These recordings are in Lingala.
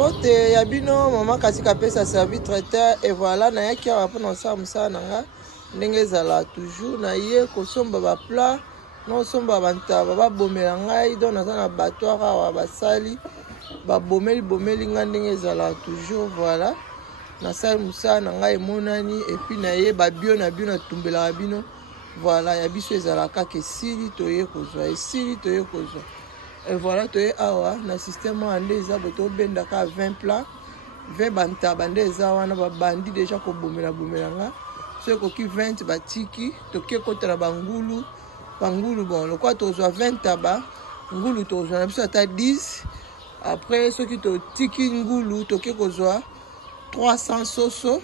Mbote ya bino mama katika pesa servi traiteur et voilà na yaki awa pona sa musala nanga ndenge ezala toujours na ye kosomba ba plat no somba bantaba ba bomela ngai donc naza na batoire awa basali ba bomeli nga ndenge ezala toujours voilà na sali musala na ngai emonani et puis na ye ba bio na bino tumbela bino voilà ya biso ezala kaka esili toye kozwa et voilà toye awa na système ande eza boto benda ka 20 plats 20 bantaba nde eza wana babandi déjà ko bomela nga so koki 20 batiki toke kotala bangulu bon le quoi tozwa 20 taba ngulu tozwa na biso ata 10 après ceux qui to tiki ngulu toke kozwa 300 soso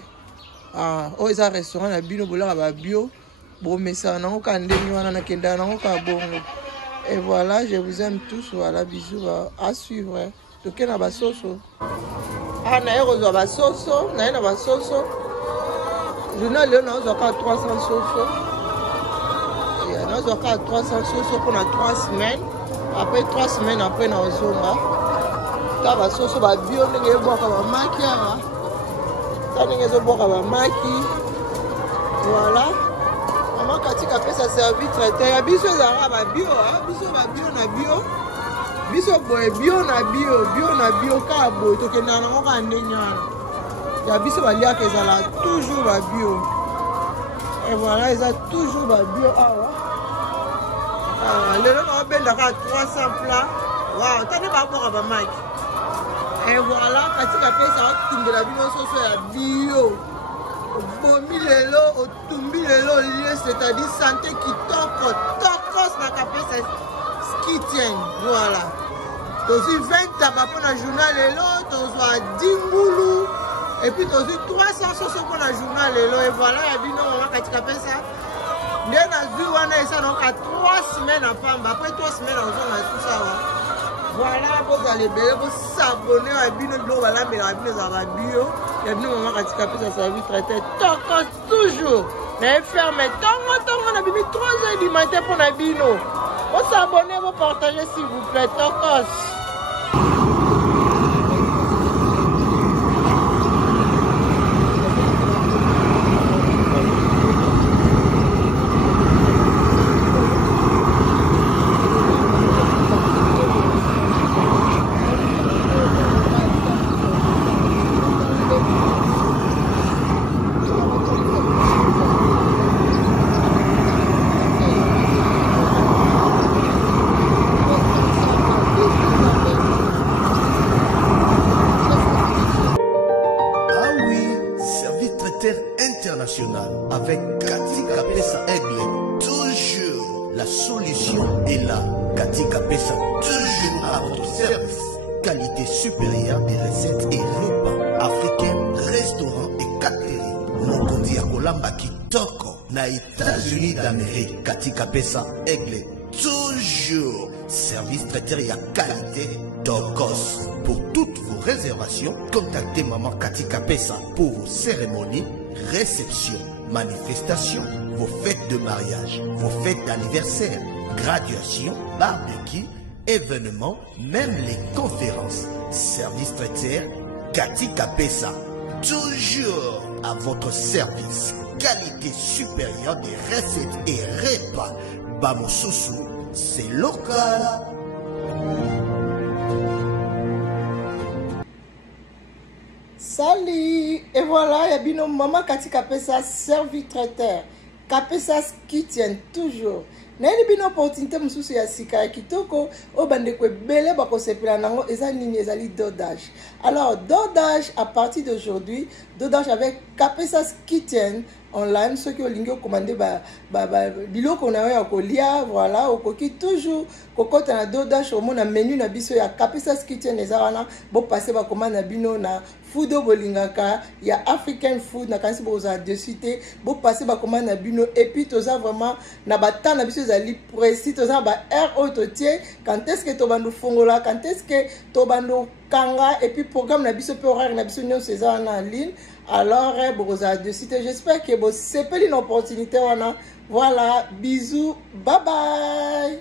o eza restaurant na bino bolaka ba bio bomesa nango ka ndenge wana na kenda nango ka bongo. Et voilà, je vous aime tous. Voilà, bisous à suivre. Donc, il y a des sauces. Ah, il y a des sauces. Il y a des sauces. Je n'ai pas 300 sauces. Il y a 300 sauces pour 3 semaines. Après 3 semaines, après, on a zona. Il y a des sauces. Il y a des bio. Il y a des voilà. Maman katika pesa servi traiteur ya biso ezala ba bio biso ba bio na bio biso boye bio na bio ka boye tokenda na ngoka ndenya ya biso baliaka ezala toujours ba bio et voilà eza toujours ba bio awa lelo na benda ka 300 plats waaw tane ba boka ba maki et voilà katika pesa tumbela bino soso ya bio bomi lelo otumbi lelo lié c'est-à-dire santé qui tokos na kapesa ski tient voilà tozi 20 taba pour la journal lelo tozwa 10 ngulu et puis tozi 300 soso pour la journal lelo et voilà ya bino mama katika pesa nde na zwi wana esa donc à 3 semaines à pamba après 3 semaines on a tout ça voilà vous allez bien vous s'abonner à bino do bala mela bino za ba bio et nous maman katika pesa service traiteur tokos toujours mais ferme tongo na bimi 3h du matin pour na bino vous s'abonner vous partager s'il vous plaît tokos. International avec Katika Pesa Aigle, toujours la solution est là. Katika Pesa, toujours à votre service. Qualité supérieure des recettes et repas africains, restaurants et catering. Mokondi ya kolamba kitoko na États-Unis d'Amérique. Katika Pesa Aigle, toujours service traiteur et à qualité Tokos. Pour toutes vos réservations, contactez Maman Katika Pesa pour vos cérémonies, réception, manifestation, vos fêtes de mariage, vos fêtes d'anniversaire, graduation, barbecue, événements, même les conférences. Service traiteur, Katika Pesa, toujours à votre service. Qualité supérieure des recettes et repas. Bamosusu, c'est local. Salut! Et voilà, ya bino maman katika pesa servi traiteur. Kapesa qui tient toujours. Na yeli bino opportunité mususu ya sika ya kitoko o bande ko bele ba ko sepela nango eza nini ezali dodage. Alors dodage à partir d'aujourd'hui, dodage avec Kapesa Kitchen online ceux qui ont lingo commandé biloko na ya kolia voilà okoki toujours kokota na dodage au mona menu na biso ya Kapesa Kitchen ezana bo passer ba commande na bino na foodo bolingaka ya African food na kanisi boza de cité bo passer ba commande na bino et puis toza vraiment na bata na biso ezali précis toza ba RO totier quand est-ce que to bando fongola quand est-ce que to bando kanga et puis programme na biso pe horaire na biso nyon césar en ligne. Alors boza de cité j'espère que bo sepeli une opportunité wana voilà bisous bye bye.